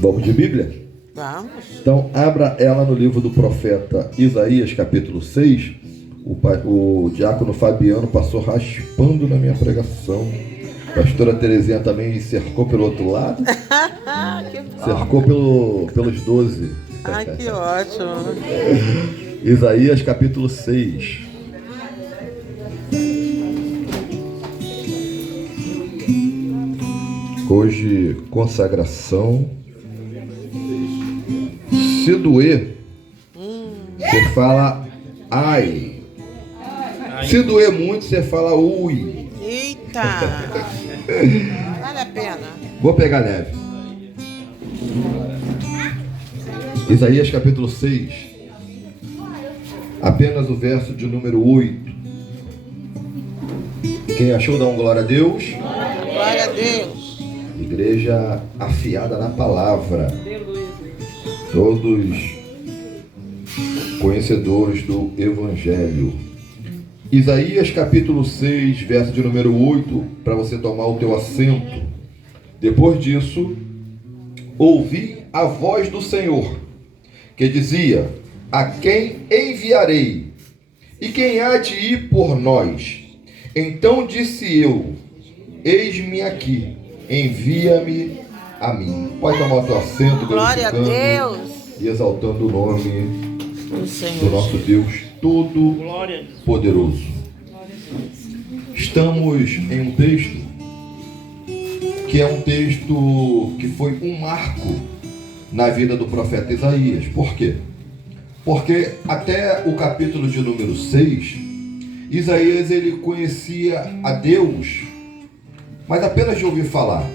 Vamos de Bíblia? Vamos. Então, abra ela no livro do profeta Isaías, capítulo 6. O diácono Fabiano passou raspando na minha pregação. A pastora Terezinha também cercou pelo outro lado. Que bom. Cercou pelos 12. Ai, que ótimo. Isaías, capítulo 6. Hoje, consagração. Se doer, você fala ai. Se doer muito, você fala ui. Eita. Vale a pena. Vou pegar leve. Isaías capítulo 6. Apenas o verso de número 8. Quem achou, dá um glória a Deus. Glória a Deus. Igreja afiada na palavra. Todos conhecedores do Evangelho. Isaías capítulo 6, verso de número 8, para você tomar o teu assento. Depois disso, ouvi a voz do Senhor, que dizia: a quem enviarei? E quem há de ir por nós? Então disse eu: eis-me aqui, envia-me a mim. Pode tomar o teu assento, Glória a Deus. e exaltando o nome O do Senhor. nosso Deus Todo-Poderoso. Estamos em um texto que é um texto que foi um marco na vida do profeta Isaías. Por quê? Porque até o capítulo de número 6, Isaías ele conhecia a Deus, mas apenas de ouvir falar.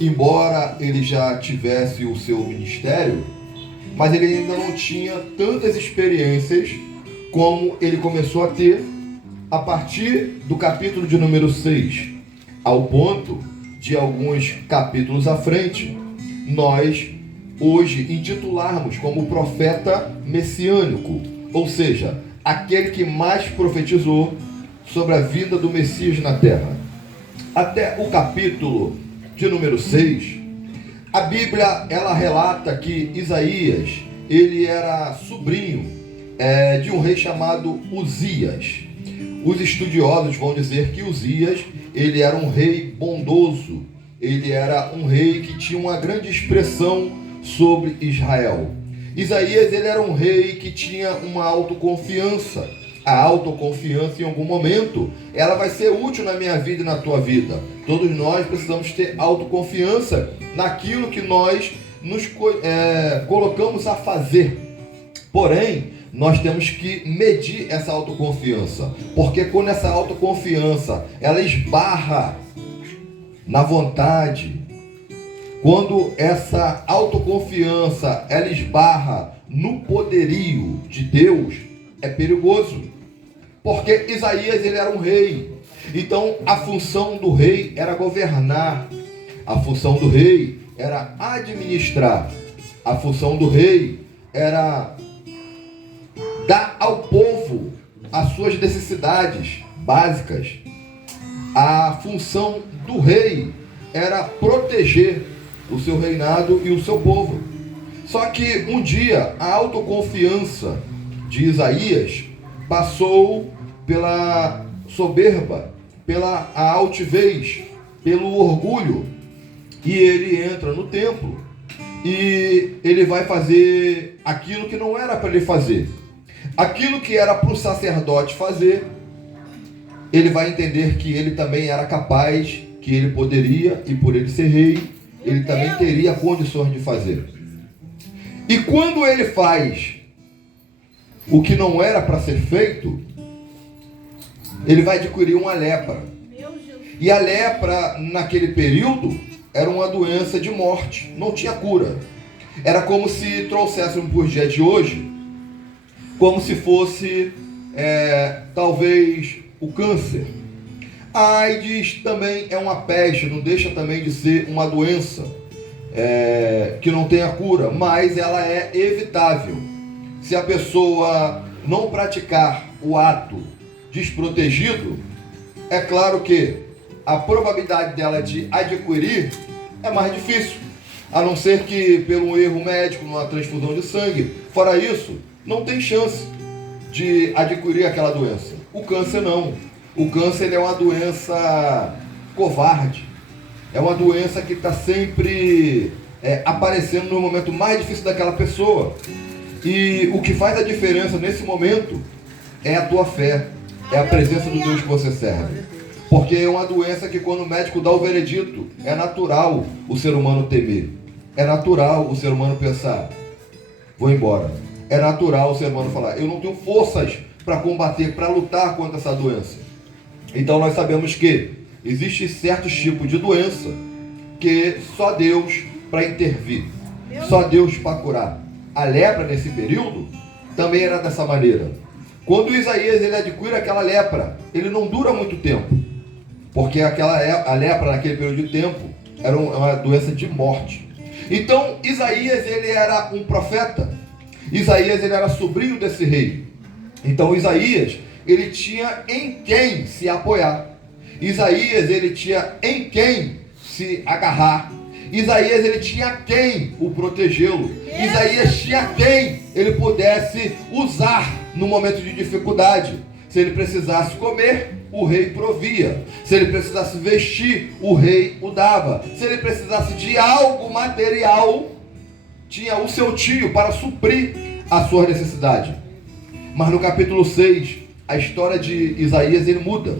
Embora ele já tivesse o seu ministério, mas ele ainda não tinha tantas experiências como ele começou a ter a partir do capítulo de número 6, ao ponto de alguns capítulos à frente, nós hoje intitularmos como profeta messiânico, ou seja, aquele que mais profetizou sobre a vinda do Messias na terra. Até o capítulo de número 6, a Bíblia ela relata que Isaías ele era sobrinho de um rei chamado Uzias. Os estudiosos vão dizer que Uzias ele era um rei bondoso, ele era um rei que tinha uma grande expressão sobre Israel. Isaías ele era um rei que tinha uma autoconfiança. A autoconfiança em algum momento ela vai ser útil na minha vida e na tua vida. Todos nós precisamos ter autoconfiança naquilo que nós nos colocamos a fazer. Porém, nós temos que medir essa autoconfiança, porque quando essa autoconfiança ela esbarra na vontade, quando essa autoconfiança ela esbarra no poderio de Deus, é perigoso. Porque Isaías ele era um rei. Então a função do rei era governar. A função do rei era administrar. A função do rei era dar ao povo as suas necessidades básicas. A função do rei era proteger o seu reinado e o seu povo. Só que um dia a autoconfiança de Isaías passou pela soberba, pela altivez, pelo orgulho, e ele entra no templo e ele vai fazer aquilo que não era para ele fazer. Aquilo que era para o sacerdote fazer, ele vai entender que ele também era capaz, que ele poderia, e por ele ser rei, ele também teria condições de fazer. E quando ele faz o que não era para ser feito, ele vai adquirir uma lepra. E a lepra, naquele período, era uma doença de morte, não tinha cura. Era como se trouxéssemos para os dias de hoje, como se fosse, talvez, o câncer. A AIDS também é uma peste, não deixa também de ser uma doença que não tem a cura, mas ela é evitável. Se a pessoa não praticar o ato desprotegido, é claro que a probabilidade dela de adquirir é mais difícil. a não ser que pelo erro médico, numa transfusão de sangue. Fora isso, não tem chance de adquirir aquela doença. O câncer não. O câncer ele é uma doença covarde. É uma doença que está sempre aparecendo no momento mais difícil daquela pessoa. E o que faz a diferença nesse momento é a tua fé, é a presença do Deus que você serve. Porque é uma doença que quando o médico dá o veredito, é natural o ser humano temer. É natural o ser humano pensar, vou embora. É natural o ser humano falar, eu não tenho forças para combater, para lutar contra essa doença. Então nós sabemos que existe certos tipos de doença que só Deus para intervir, só Deus para curar. A lepra nesse período também era dessa maneira. Quando Isaías ele adquire aquela lepra, ele não dura muito tempo, porque a lepra naquele período de tempo era uma doença de morte. Então Isaías ele era um profeta. Isaías ele era sobrinho desse rei. Então Isaías ele tinha em quem se apoiar. Isaías ele tinha em quem se agarrar. Isaías ele tinha quem o protegê-lo. Isaías tinha quem ele pudesse usar no momento de dificuldade. Se ele precisasse comer, o rei provia. Se ele precisasse vestir, o rei o dava. Se ele precisasse de algo material, tinha o seu tio para suprir a sua necessidade. Mas no capítulo 6, a história de Isaías ele muda.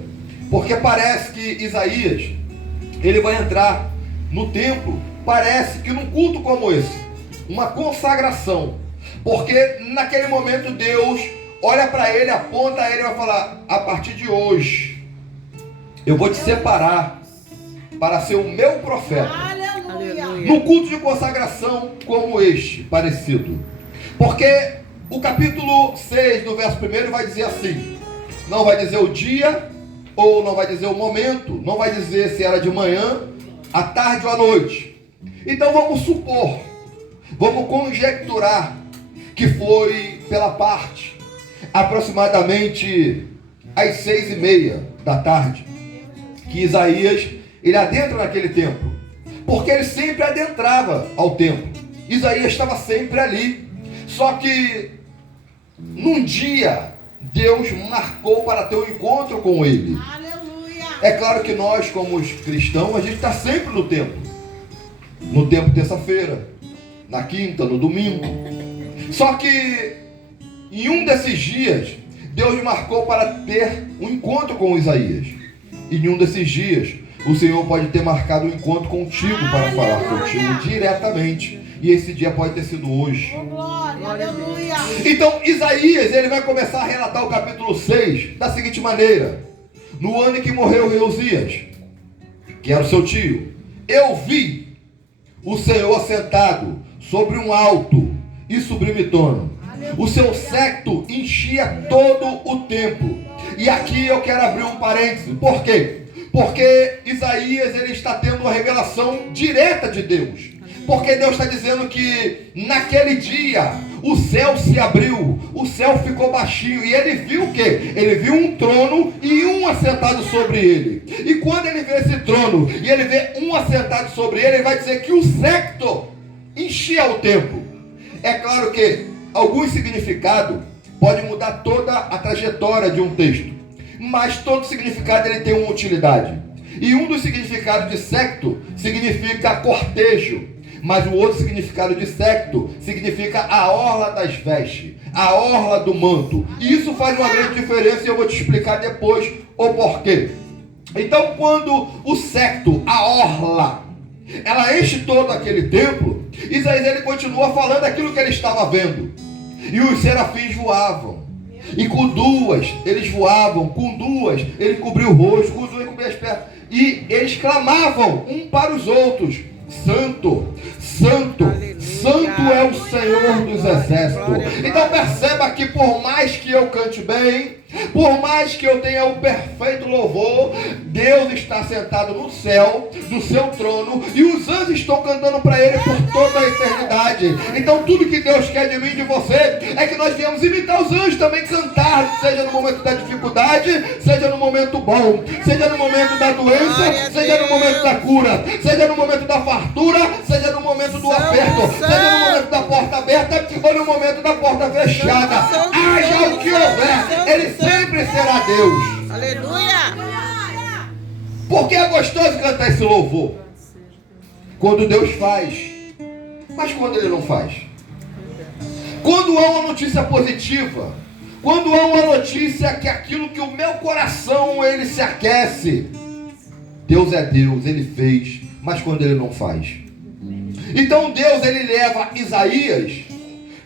Porque parece que Isaías ele vai entrar no templo, parece que num culto como esse, uma consagração, porque naquele momento Deus olha para ele, aponta a ele e vai falar, a partir de hoje, eu vou te separar para ser o meu profeta. Aleluia. Num culto de consagração como este, parecido. Porque o capítulo 6, do verso 1, vai dizer assim, não vai dizer o dia, ou não vai dizer o momento, não vai dizer se era de manhã, à tarde ou à noite. Então vamos supor, vamos conjecturar que foi pela parte aproximadamente às 6:30 da tarde que Isaías ele adentra naquele templo, porque ele sempre adentrava ao templo. Isaías estava sempre ali. Só que num dia Deus marcou para ter um encontro com ele. É claro que nós, como os cristãos, a gente está sempre no templo. No templo terça-feira, na quinta, no domingo. Só que em um desses dias, Deus marcou para ter um encontro com Isaías. E em um desses dias, o Senhor pode ter marcado um encontro contigo para falar contigo diretamente. E esse dia pode ter sido hoje. Aleluia. Então Isaías ele vai começar a relatar o capítulo 6 da seguinte maneira. No ano em que morreu o rei Uzias, que era o seu tio, eu vi o Senhor assentado sobre um alto e sublime trono. O seu séquito enchia todo o templo. E aqui eu quero abrir um parêntese. Por quê? Porque Isaías ele está tendo uma revelação direta de Deus. Porque Deus está dizendo que naquele dia o céu se abriu, o céu ficou baixinho e ele viu o quê? Ele viu um trono e um assentado sobre ele. E quando ele vê esse trono e ele vê um assentado sobre ele, ele vai dizer que o séquito enchia o templo. É claro que algum significado pode mudar toda a trajetória de um texto, mas todo significado ele tem uma utilidade. E um dos significados de séquito significa cortejo. Mas o outro significado de séquito significa a orla das vestes, a orla do manto. E isso faz uma grande diferença e eu vou te explicar depois o porquê. Então, quando o séquito, a orla, ela enche todo aquele templo, Isaías ele continua falando aquilo que ele estava vendo. E os serafins voavam. E com duas eles voavam, com duas ele cobriu o rosto, com duas ele cobria as pernas. E eles clamavam um para os outros: Santo, Santo, Santo é o Senhor dos exércitos. Então perceba que por mais que eu cante bem, Por mais que eu tenha o perfeito louvor, Deus está sentado no céu, do seu trono, e os anjos estão cantando para Ele por toda a eternidade. Então tudo que Deus quer de mim e de você é que nós viemos imitar os anjos também, cantar, seja no momento da dificuldade, seja no momento bom, seja no momento da doença, seja no momento da cura, seja no momento da fartura, seja no momento do aperto, seja no momento da porta aberta ou no momento da porta fechada. Haja o que houver, Ele sempre será Deus. Aleluia. Porque é gostoso cantar esse louvor quando Deus faz, mas quando Ele não faz, quando há uma notícia positiva, quando há uma notícia que aquilo que o meu coração ele se aquece, Deus é Deus, Ele fez, mas quando Ele não faz. Então Deus ele leva Isaías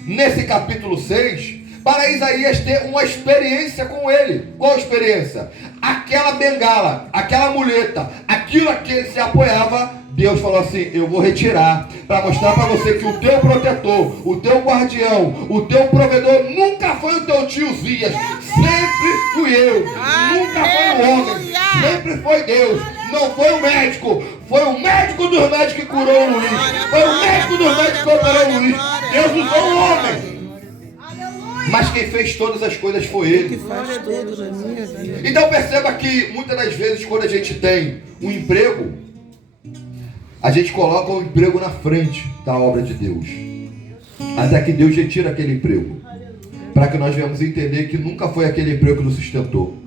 nesse capítulo 6 para Isaías ter uma experiência com Ele. Qual experiência? Aquela bengala, aquela muleta, aquilo a que ele se apoiava, Deus falou assim: eu vou retirar, para mostrar para você que o teu protetor, o teu guardião, o teu provedor nunca foi o teu tio Zias, sempre fui eu. Nunca foi o homem, sempre foi Deus. Não foi o médico, foi o médico dos médicos que curou o Luiz, foi o médico dos médicos que operou o Luiz. Deus usou o homem, mas quem fez todas as coisas foi Ele. Que faz tudo na minha vida. Então perceba que muitas das vezes quando a gente tem um emprego, a gente coloca o emprego na frente da obra de Deus, até que Deus retira aquele emprego, para que nós venhamos entender que nunca foi aquele emprego que nos sustentou,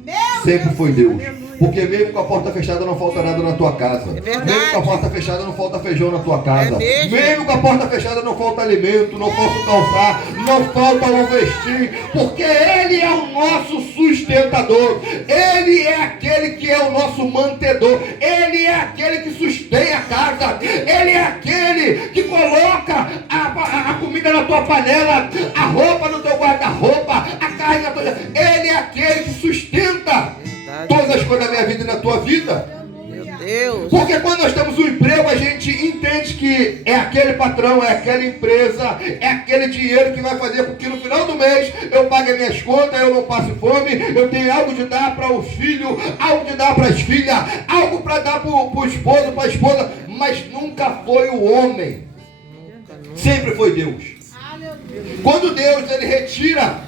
sempre foi Deus. Porque mesmo com a porta fechada não falta nada na tua casa. Mesmo com a porta fechada não falta feijão na tua casa. Mesmo com a porta fechada não falta alimento, não falta calçar, não falta um vestir. Porque Ele é o nosso sustentador. Ele é aquele que é o nosso mantedor. Ele é aquele que sustém a casa. Ele é aquele que coloca a comida na tua panela, a roupa no teu guarda-roupa, a carne na tua... Ele é aquele que sustenta todas as coisas da minha vida e na tua vida. Meu Deus. Porque quando nós temos um emprego, a gente entende que é aquele patrão, é aquela empresa, é aquele dinheiro que vai fazer com que no final do mês eu pague as minhas contas, eu não passe fome, eu tenho algo de dar para o filho, algo de dar para as filhas, algo para dar para o esposo, para a esposa, mas nunca foi o homem. Sempre foi Deus. Quando Deus ele retira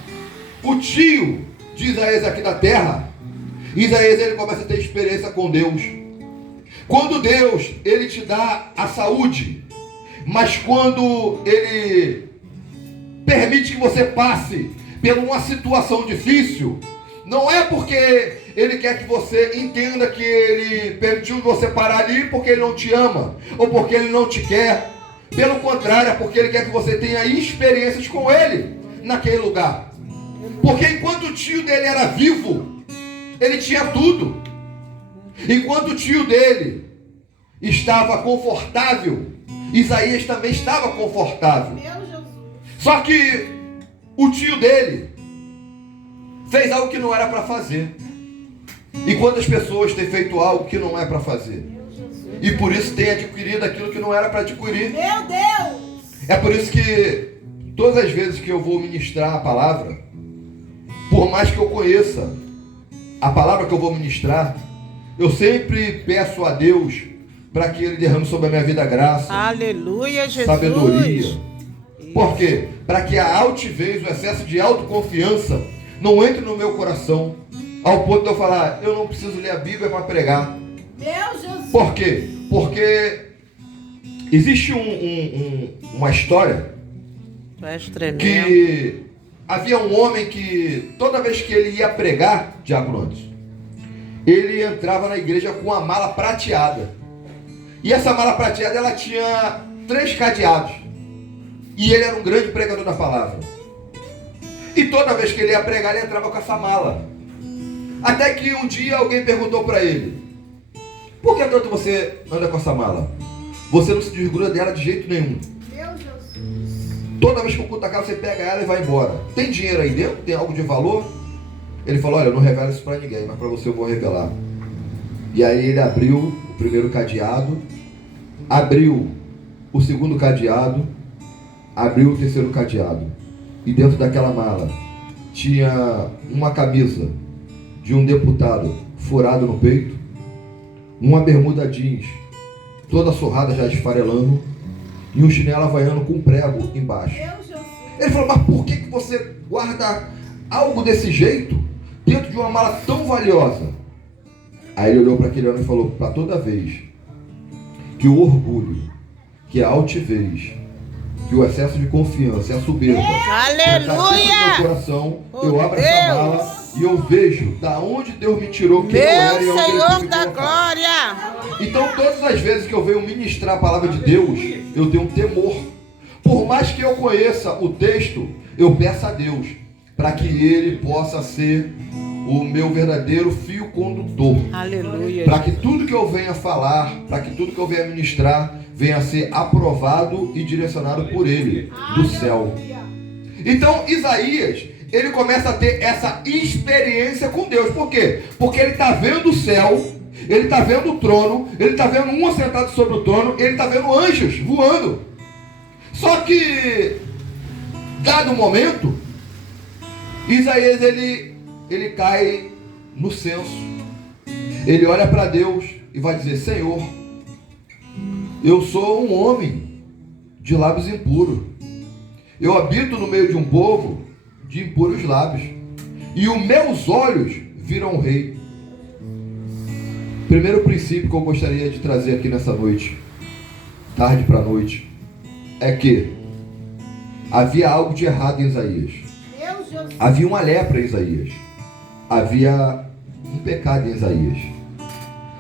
o tio de Isaías aqui da terra, Isaías ele começa a ter experiência com Deus. Quando Deus ele te dá a saúde, mas quando ele permite que você passe por uma situação difícil, não é porque ele quer que você entenda que ele permitiu você parar ali porque ele não te ama ou porque ele não te quer. Pelo contrário, é porque ele quer que você tenha experiências com ele naquele lugar. Porque enquanto o tio dele era vivo, ele tinha tudo. Enquanto o tio dele estava confortável, Isaías também estava confortável. Só que o tio dele fez algo que não era para fazer. E quantas pessoas têm feito algo que não é para fazer? E por isso têm adquirido aquilo que não era para adquirir. Meu Deus! É por isso que todas as vezes que eu vou ministrar a palavra, por mais que eu conheça a palavra que eu vou ministrar, eu sempre peço a Deus para que Ele derrame sobre a minha vida graça, Aleluia, Jesus. sabedoria. Por quê? Para que a altivez, o excesso de autoconfiança não entre no meu coração, ao ponto de eu falar, eu não preciso ler a Bíblia para pregar. Meu Jesus. Por quê? Porque existe uma história que havia um homem que toda vez que ele ia pregar, diáconos, ele entrava na igreja com uma mala prateada. E essa mala prateada ela tinha 3 cadeados. E ele era um grande pregador da palavra. E toda vez que ele ia pregar, ele entrava com essa mala. Até que um dia alguém perguntou para ele: por que tanto você anda com essa mala? Você não se desgruda dela de jeito nenhum. Meu Jesus. Toda vez que o culto acaba, você pega ela e vai embora. Tem dinheiro aí dentro? Tem algo de valor? Ele falou: olha, eu não revelo isso para ninguém, mas para você eu vou revelar. E aí ele abriu o primeiro cadeado, abriu o segundo cadeado, abriu o terceiro cadeado. E dentro daquela mala tinha uma camisa de um deputado furado no peito, uma bermuda jeans toda surrada, já esfarelando, e um chinelo havaiano com prego embaixo. Ele falou: mas por que você guarda algo desse jeito dentro de uma mala tão valiosa? Aí ele olhou para aquele homem e falou: para toda vez que o orgulho, que a altivez, que o excesso de confiança e a soberba Aleluia! está dentro do meu coração, eu abro essa mala e eu vejo da onde Deus me tirou, quem eu era e Meu onde Ele Senhor me da colocou. glória! Então, todas as vezes que eu venho ministrar a palavra de Deus, eu tenho um temor. Por mais que eu conheça o texto, eu peço a Deus para que Ele possa ser o meu verdadeiro fio condutor. Aleluia! Para que tudo que eu venha falar, para que tudo que eu venha ministrar, venha a ser aprovado e direcionado por Ele, do céu. Então, Isaías, ele começa a ter essa experiência com Deus. Por quê? Porque ele está vendo o céu, ele está vendo o trono, ele está vendo um assentado sobre o trono, ele está vendo anjos voando. Só que, dado o momento, Isaías ele cai no senso. Ele olha para Deus e vai dizer: Senhor, eu sou um homem de lábios impuros. Eu habito no meio de um povo de impuros lábios, e os meus olhos viram o rei. Primeiro princípio que eu gostaria de trazer aqui nessa noite, tarde para noite, é que havia algo de errado em Isaías. Havia uma lepra em Isaías. Havia um pecado em Isaías.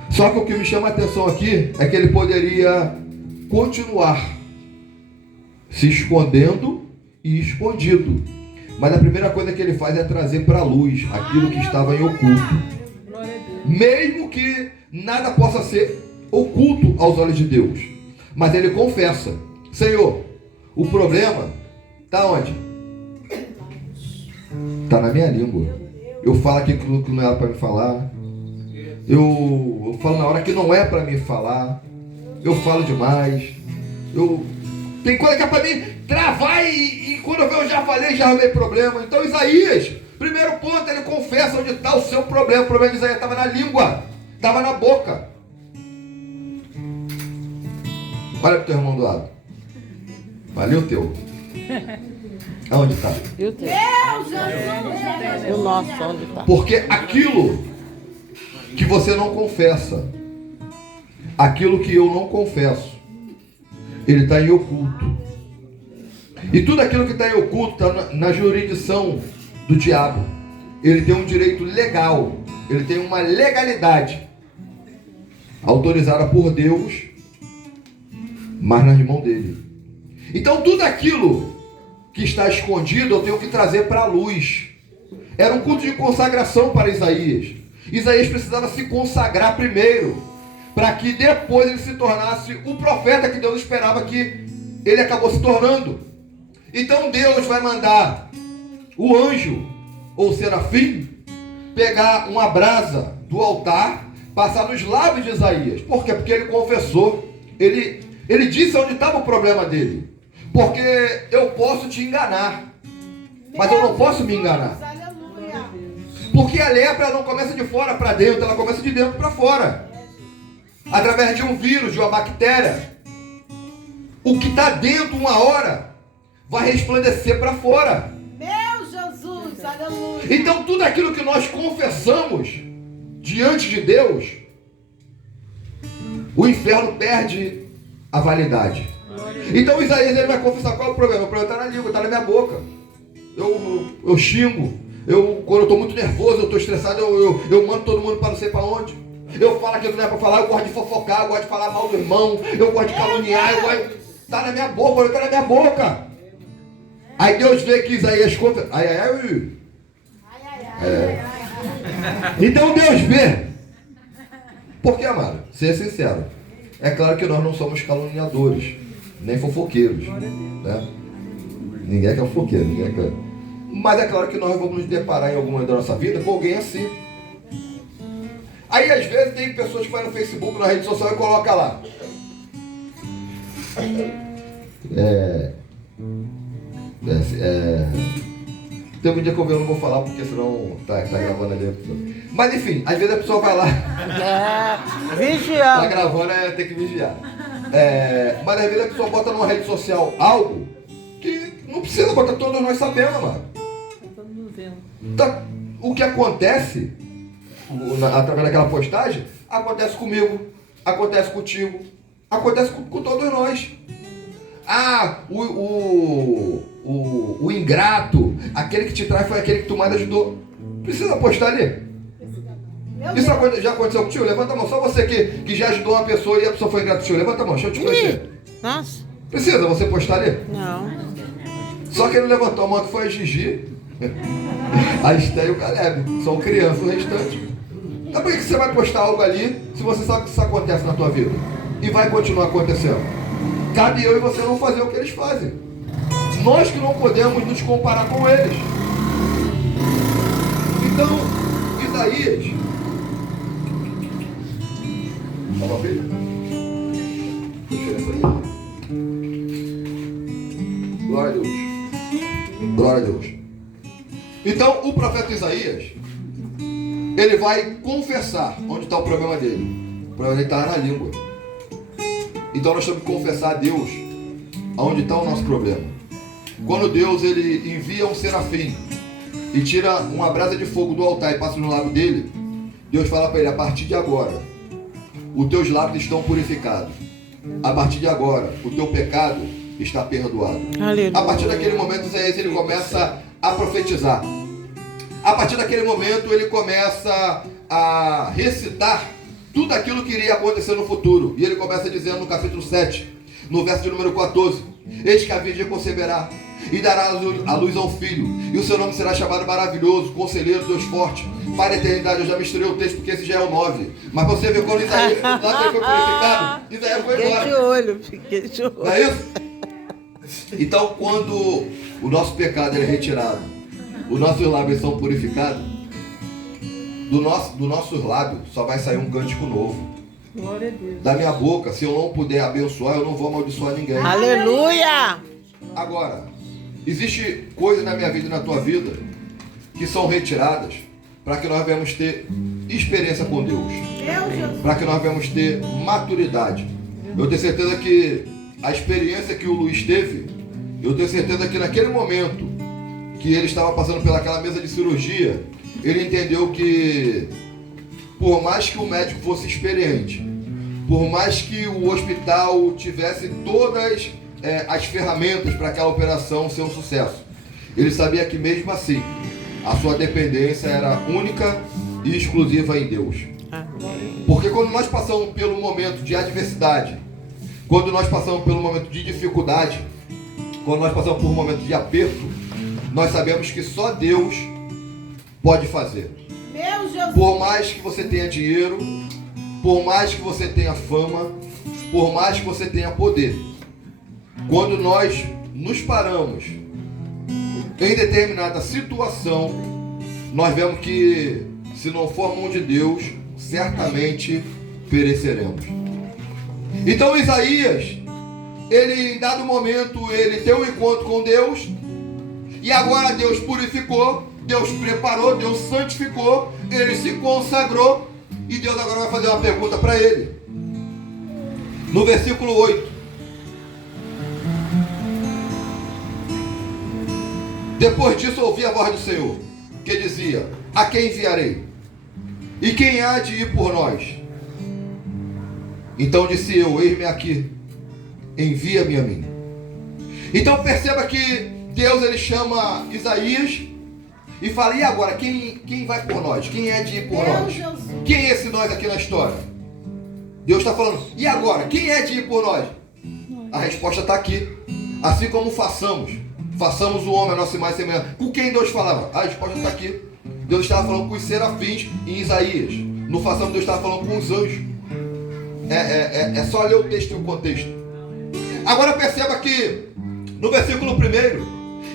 Só que o que me chama a atenção aqui é que ele poderia continuar se escondendo e escondido. Mas a primeira coisa que ele faz é trazer para a luz aquilo que estava em oculto. Mesmo que nada possa ser oculto aos olhos de Deus. Mas ele confessa: Senhor, o problema está onde? Está na minha língua. Eu falo aquilo que não era para me falar. Eu falo na hora que não é para me falar. Eu falo demais. Tem coisa que é para mim travar e quando eu já falei, já arrumei problema. Então Isaías, primeiro ponto, ele confessa onde está o seu problema. O problema de Isaías estava na língua, estava na boca. Olha para o teu irmão do lado. Valeu o teu. Aonde está? E o teu? E o nosso, onde está? Porque aquilo que você não confessa, aquilo que eu não confesso, ele está em oculto. E tudo aquilo que está em oculto está na jurisdição do diabo. Ele tem um direito legal, ele tem uma legalidade autorizada por Deus, mas nas mãos dele. Então tudo aquilo que está escondido eu tenho que trazer para a luz. Era um culto de consagração para Isaías. Isaías precisava se consagrar primeiro, para que depois ele se tornasse o profeta que Deus esperava que ele acabou se tornando. Então Deus vai mandar o anjo, ou serafim, pegar uma brasa do altar, passar nos lábios de Isaías. Por quê? Porque ele confessou. Ele disse onde estava o problema dele. Porque eu posso te enganar, mas eu não posso me enganar. Porque a lepra ela não começa de fora para dentro, ela começa de dentro para fora. Através de um vírus, de uma bactéria. O que está dentro uma hora vai resplandecer para fora. Meu Jesus, aleluia. Então tudo aquilo que nós confessamos diante de Deus, o inferno perde a validade. Então Isaías ele vai confessar qual é o problema. O problema está na língua, está na minha boca. Eu xingo. Quando eu estou muito nervoso, eu estou estressado, eu mando todo mundo para não sei para onde. Eu falo aquilo que não é para falar, eu gosto de fofocar, eu gosto de falar mal do irmão, eu gosto de caluniar, está na minha boca, está na minha boca. Aí Deus vê que Isaías confessa. Então Deus vê. Por que, amado? Ser sincero. É claro que nós não somos caluniadores, nem fofoqueiros, né? Ninguém é fofoqueiro, ninguém é. Mas é claro que nós vamos nos deparar em alguma da nossa vida com alguém assim. Aí às vezes tem pessoas que vai no Facebook, na rede social e coloca lá. Tem um dia que eu não vou falar, porque senão tá gravando ali. Mas enfim, às vezes a pessoa vai lá. Vigiando. Tá gravando, tem que vigiar. Mas às vezes a pessoa bota numa rede social algo que não precisa botar, todos nós sabemos, mano. O que acontece através daquela postagem, acontece comigo, acontece contigo, acontece com todos nós. O ingrato, aquele que te traz foi aquele que tu mais ajudou. Precisa postar ali? Isso já aconteceu contigo? Levanta a mão. Só você que já ajudou uma pessoa e a pessoa foi ingrata contigo. Levanta a mão, deixa eu te conhecer. Nossa. Precisa você postar ali? Não. Só que ele levantou a mão que foi a Gigi, a Esté e o Caleb. São crianças o restante. Então por que você vai postar algo ali se você sabe que isso acontece na tua vida? E vai continuar acontecendo. Cabe eu e você não fazer o que eles fazem. Nós que não podemos nos comparar com eles. Então, Isaías. Tava bem? Glória a Deus. Glória a Deus. Então, o profeta Isaías, ele vai confessar onde está o problema dele. O problema dele está na língua. Então, nós temos que confessar a Deus onde está o nosso problema. Quando Deus ele envia um serafim e tira uma brasa de fogo do altar e passa no lábio dele, Deus fala para ele: a partir de agora, os teus lábios estão purificados. A partir de agora, o teu pecado está perdoado. Aleluia. A partir daquele momento, Isaías ele começa a profetizar. A partir daquele momento, ele começa a recitar tudo aquilo que iria acontecer no futuro. E ele começa dizendo no capítulo 7, no verso de número 14: eis que a Virgem conceberá e dará a luz ao filho, e o seu nome será chamado Maravilhoso, Conselheiro, Deus Forte, para a eternidade. Eu já misturei o texto porque esse já é o 9. Mas você vê quando Isaías foi purificado, Isaías foi embora. Fiquei de olho. Não é isso? Então, quando o nosso pecado é retirado, os nossos lábios são purificados, do nossos lábios só vai sair um cântico novo. Glória a Deus. Da minha boca, se eu não puder abençoar, eu não vou amaldiçoar ninguém. Aleluia! Agora, existe coisas na minha vida e na tua vida que são retiradas para que nós venhamos ter experiência com Deus, para que nós venhamos ter maturidade. Eu tenho certeza que a experiência que o Luiz teve, eu tenho certeza que naquele momento que ele estava passando pelaquela mesa de cirurgia, ele entendeu que por mais que o médico fosse experiente, por mais que o hospital tivesse todas as ferramentas para aquela operação ser um sucesso, ele sabia que mesmo assim a sua dependência era única e exclusiva em Deus. Porque quando nós passamos pelo momento de adversidade, quando nós passamos pelo momento de dificuldade, quando nós passamos por um momento de aperto, nós sabemos que só Deus pode fazer. Por mais que você tenha dinheiro, por mais que você tenha fama, por mais que você tenha poder, quando nós nos paramos em determinada situação, nós vemos que se não for a mão de Deus, certamente pereceremos. Então Isaías, ele em dado momento, ele tem um encontro com Deus, e agora Deus purificou, Deus preparou, Deus santificou, ele se consagrou, e Deus agora vai fazer uma pergunta para ele. No versículo 8. Depois disso ouvi a voz do Senhor, que dizia: a quem enviarei? E quem há de ir por nós? Então disse eu: eis-me aqui, envia-me a mim. Então perceba que Deus ele chama Isaías e fala: e agora, quem vai por nós? Quem é de ir por nós? Quem é esse nós aqui na história? Deus está falando: e agora, quem é de ir por nós? A resposta está aqui. Assim como façamos o homem a nossa imagem e semelhança. Com quem Deus falava? A resposta está aqui. Deus estava falando com os serafins em Isaías. No façamos, Deus estava falando com os anjos. É só ler o texto e o contexto. Agora perceba que no versículo 1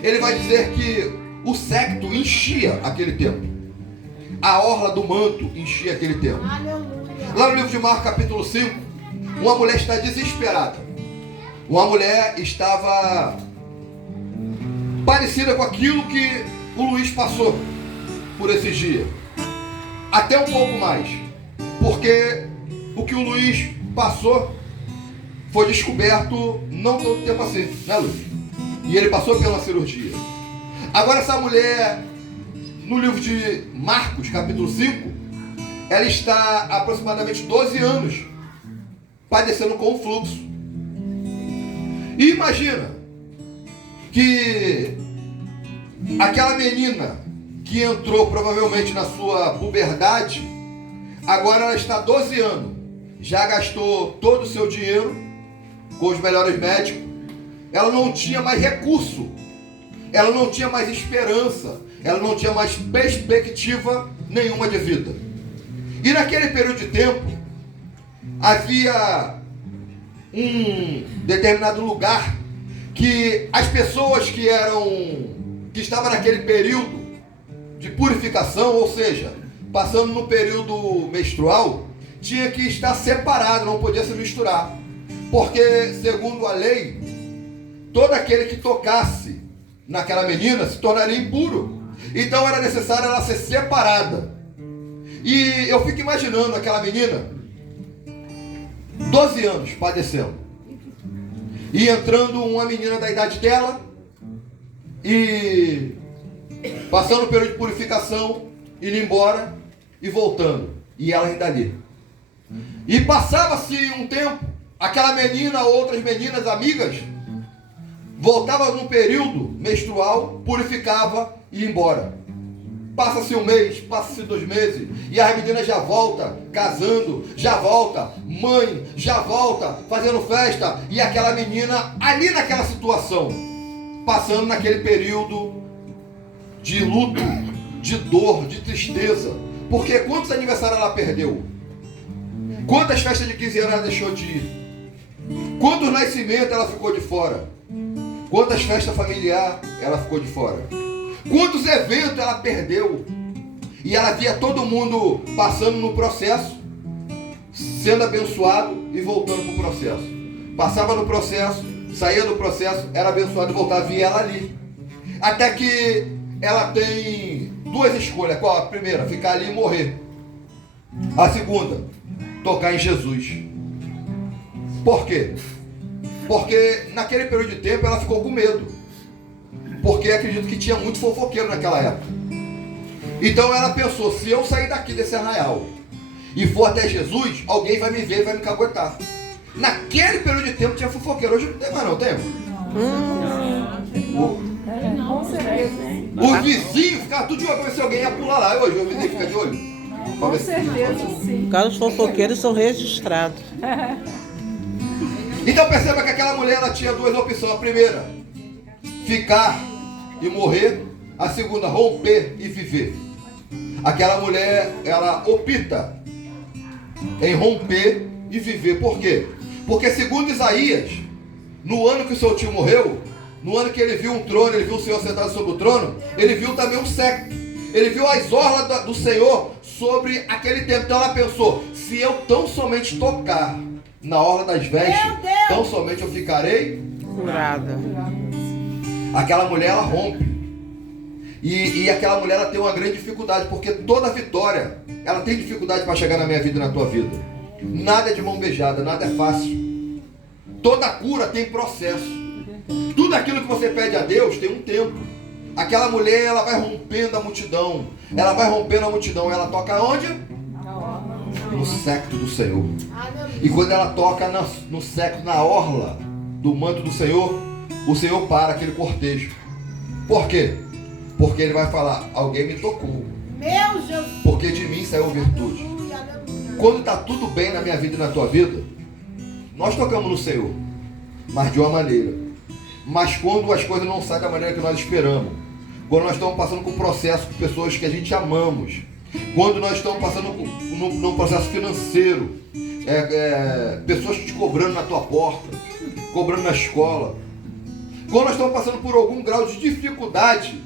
ele vai dizer que o séquito enchia aquele templo. A orla do manto enchia aquele templo. Lá no livro de Marcos capítulo 5, uma mulher está desesperada. Uma mulher estava parecida com aquilo que o Luiz passou por esses dias. Até um pouco mais. Porque o que o Luiz passou foi descoberto não todo tempo assim, né, Luiz? E ele passou pela cirurgia. Agora essa mulher, no livro de Marcos, capítulo 5, ela está há aproximadamente 12 anos padecendo com o fluxo. E imagina que aquela menina que entrou provavelmente na sua puberdade, agora ela está há 12 anos, já gastou todo o seu dinheiro com os melhores médicos, ela não tinha mais recurso, ela não tinha mais esperança, ela não tinha mais perspectiva nenhuma de vida. E naquele período de tempo, havia um determinado lugar que as pessoas que estavam naquele período de purificação, ou seja, passando no período menstrual, tinha que estar separado, não podia se misturar. Porque, segundo a lei, todo aquele que tocasse naquela menina se tornaria impuro. Então era necessário ela ser separada. E eu fico imaginando aquela menina, 12 anos, padecendo. E entrando uma menina da idade dela, e passando o período de purificação, indo embora e voltando. E ela ainda ali. E passava-se um tempo, aquela menina, outras meninas, amigas, voltava num período menstrual, purificava e ia embora. Passa-se um mês, passa-se 2 meses, e a menina já volta casando, já volta mãe, já volta fazendo festa, e aquela menina ali naquela situação, passando naquele período de luto, de dor, de tristeza. Porque quantos aniversários ela perdeu? Quantas festas de 15 anos ela deixou de ir? Quantos nascimentos ela ficou de fora? Quantas festas familiares ela ficou de fora? Quantos eventos ela perdeu? E ela via todo mundo passando no processo, sendo abençoado e voltando para o processo. Passava no processo, saía do processo, era abençoado e voltava, via ela ali. Até que ela tem 2 escolhas. Qual? A primeira, ficar ali e morrer. A segunda, tocar em Jesus. Por quê? Porque naquele período de tempo ela ficou com medo. Porque acredito que tinha muito fofoqueiro naquela época. Então ela pensou, se eu sair daqui desse arraial e for até Jesus, alguém vai me ver e vai me caguetar. Naquele período de tempo tinha fofoqueiro. Hoje não tem mais não, tem? Com certeza. Os vizinhos ficavam tudo de olho para ver se alguém ia pular lá. Hoje o vizinho fica de olho. Com certeza, sim. Os fofoqueiros são registrados. Então perceba que aquela mulher ela tinha 2 opções. A primeira, ficar e morrer. A segunda, romper e viver. Aquela mulher, ela opta em romper e viver. Por quê? Porque segundo Isaías, no ano que o seu tio morreu, no ano que ele viu um trono, ele viu o Senhor sentado sobre o trono, ele viu também um século. Ele viu as orlas do Senhor sobre aquele tempo. Então ela pensou, se eu tão somente tocar na orla das vestes, tão somente eu ficarei Curada. Aquela mulher, ela rompe. E aquela mulher, ela tem uma grande dificuldade, porque toda vitória, ela tem dificuldade para chegar na minha vida e na tua vida. Nada é de mão beijada, nada é fácil. Toda cura tem processo. Tudo aquilo que você pede a Deus tem um tempo. Aquela mulher, ela vai rompendo a multidão. Ela vai rompendo a multidão. Ela toca onde? No séquito do Senhor. E quando ela toca no séquito, na orla do manto do Senhor, o Senhor para aquele cortejo. Por quê? Porque ele vai falar, alguém me tocou. Meu Jesus. Porque de mim saiu virtude. Quando está tudo bem na minha vida e na tua vida, nós tocamos no Senhor, mas de uma maneira. Mas quando as coisas não saem da maneira que nós esperamos, quando nós estamos passando por um processo com pessoas que a gente amamos, quando nós estamos passando num processo financeiro, pessoas te cobrando na tua porta, cobrando na escola, quando nós estamos passando por algum grau de dificuldade,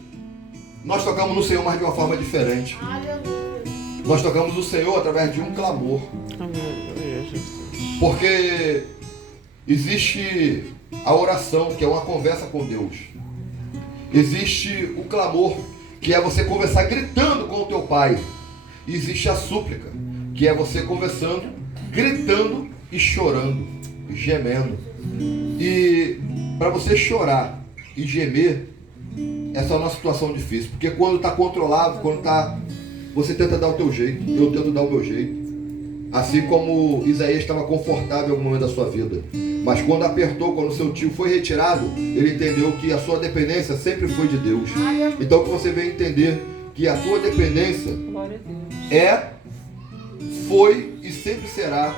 nós tocamos no Senhor, mas de uma forma diferente. Nós tocamos o Senhor através de um clamor. Porque existe a oração, que é uma conversa com Deus. Existe o clamor, que é você conversar gritando com o teu pai. E existe a súplica, que é você conversando, gritando e chorando, e gemendo. E para você chorar e gemer, essa é uma situação difícil, porque quando está controlado, você tenta dar o teu jeito, eu tento dar o meu jeito. Assim como Isaías estava confortável em algum momento da sua vida, mas quando apertou, quando seu tio foi retirado, ele entendeu que a sua dependência sempre foi de Deus. Então que você venha entender que a tua dependência foi e sempre será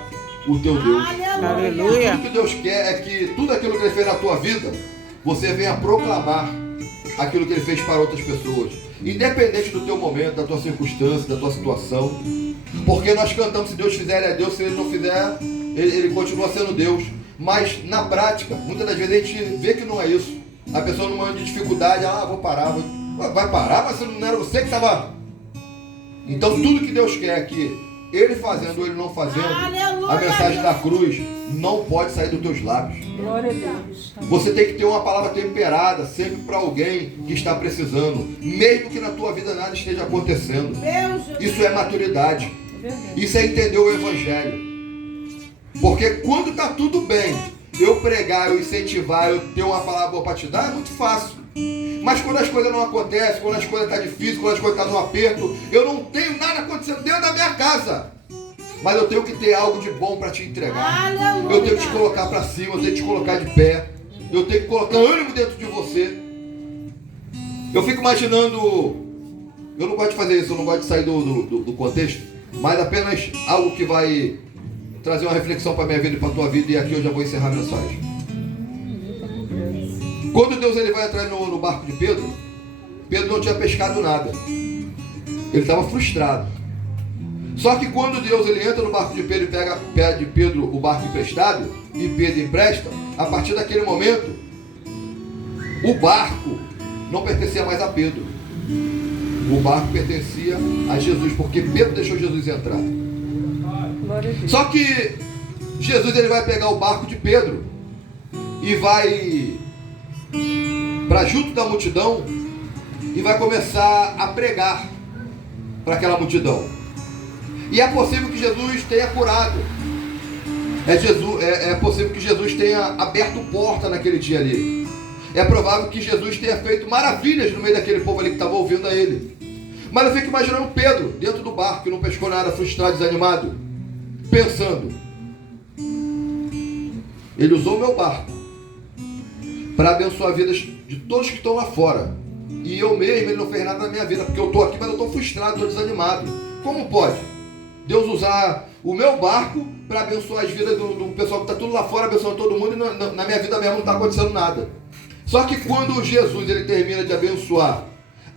o teu Deus. Aleluia. Tudo que Deus quer é que tudo aquilo que Ele fez na tua vida, você venha proclamar aquilo que Ele fez para outras pessoas, independente do teu momento, da tua circunstância, da tua situação. Porque nós cantamos, se Deus fizer, Ele é Deus, se Ele não fizer, Ele continua sendo Deus. Mas na prática, muitas das vezes a gente vê que não é isso. A pessoa num momento de dificuldade, vou parar, vai parar, mas não era você que estava. Então tudo que Deus quer é que Ele fazendo ou Ele não fazendo, a mensagem da cruz não pode sair dos teus lábios. Glória a Deus. Você tem que ter uma palavra temperada sempre para alguém que está precisando, mesmo que na tua vida nada esteja acontecendo. Isso é maturidade. Isso é entender o Evangelho. Porque quando está tudo bem, eu pregar, eu incentivar, eu ter uma palavra boa para te dar, é muito fácil. Mas quando as coisas não acontecem, quando as coisas estão difíceis, quando as coisas estão no aperto, eu não tenho nada acontecendo dentro da minha casa. Mas eu tenho que ter algo de bom para te entregar. Eu tenho que te colocar para cima, eu tenho que te colocar de pé. Eu tenho que colocar ânimo dentro de você. Eu fico imaginando, eu não gosto de fazer isso, eu não gosto de sair do contexto, mas apenas algo que vai trazer uma reflexão para a minha vida e para a tua vida, e aqui eu já vou encerrar a mensagem. Quando Deus ele vai entrar no barco de Pedro, Pedro não tinha pescado nada. Ele estava frustrado. Só que quando Deus ele entra no barco de Pedro e pede de Pedro o barco emprestado, e Pedro empresta, a partir daquele momento, o barco não pertencia mais a Pedro. O barco pertencia a Jesus, porque Pedro deixou Jesus entrar. Só que Jesus ele vai pegar o barco de Pedro e vai para junto da multidão e vai começar a pregar para aquela multidão. E é possível que Jesus tenha curado. É possível que Jesus tenha aberto porta naquele dia ali. É provável que Jesus tenha feito maravilhas no meio daquele povo ali que estava ouvindo a ele. Mas eu fico imaginando Pedro dentro do barco, que não pescou nada, frustrado, desanimado, pensando: ele usou o meu barco para abençoar a vida de todos que estão lá fora. E eu mesmo, ele não fez nada na minha vida, porque eu estou aqui, mas eu estou frustrado, estou desanimado. Como pode Deus usar o meu barco para abençoar as vidas do pessoal que está tudo lá fora, abençoando todo mundo, e na minha vida mesmo não está acontecendo nada? Só que quando Jesus ele termina de abençoar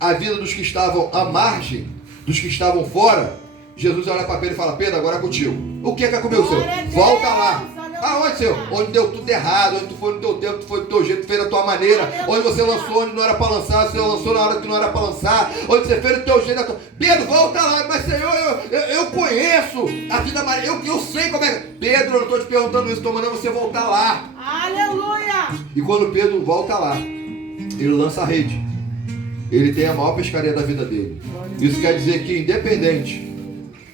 a vida dos que estavam à margem, dos que estavam fora, Jesus olha para Pedro e fala: Pedro, agora é contigo. O que é comigo, Senhor? Volta lá. Aonde, Senhor? Onde deu tudo errado, onde tu foi no teu tempo, tu foi do teu jeito, tu fez da tua maneira, onde você lançou onde não era para lançar, o Senhor lançou na hora que não era para lançar, onde você fez do teu jeito. Pedro, volta lá. Mas Senhor, eu conheço aqui da maneira, eu sei como é. Pedro, eu não estou te perguntando isso, estou mandando você voltar lá. Aleluia! E quando Pedro volta lá, ele lança a rede. Ele tem a maior pescaria da vida dele. Isso quer dizer que independente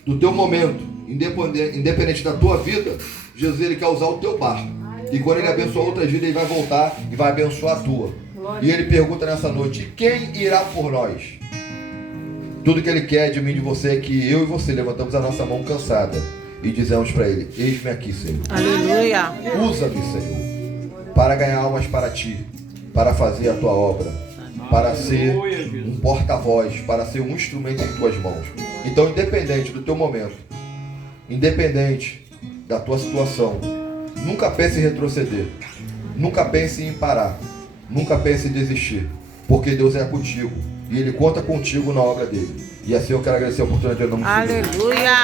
do teu momento, independente da tua vida, Jesus ele quer usar o teu barco. E quando ele abençoa outras vidas, ele vai voltar e vai abençoar a tua. E ele pergunta nessa noite: quem irá por nós? Tudo que ele quer de mim e de você é que eu e você levantamos a nossa mão cansada e dizemos para ele: eis-me aqui, Senhor. Aleluia. Usa-me, Senhor, para ganhar almas para ti, para fazer a tua obra, para ser um porta-voz, para ser um instrumento em tuas mãos. Então, independente do teu momento, independente da tua situação, nunca pense em retroceder, nunca pense em parar, nunca pense em desistir, porque Deus é contigo e Ele conta contigo na obra dele. E assim eu quero agradecer a oportunidade de nome de Jesus. Aleluia.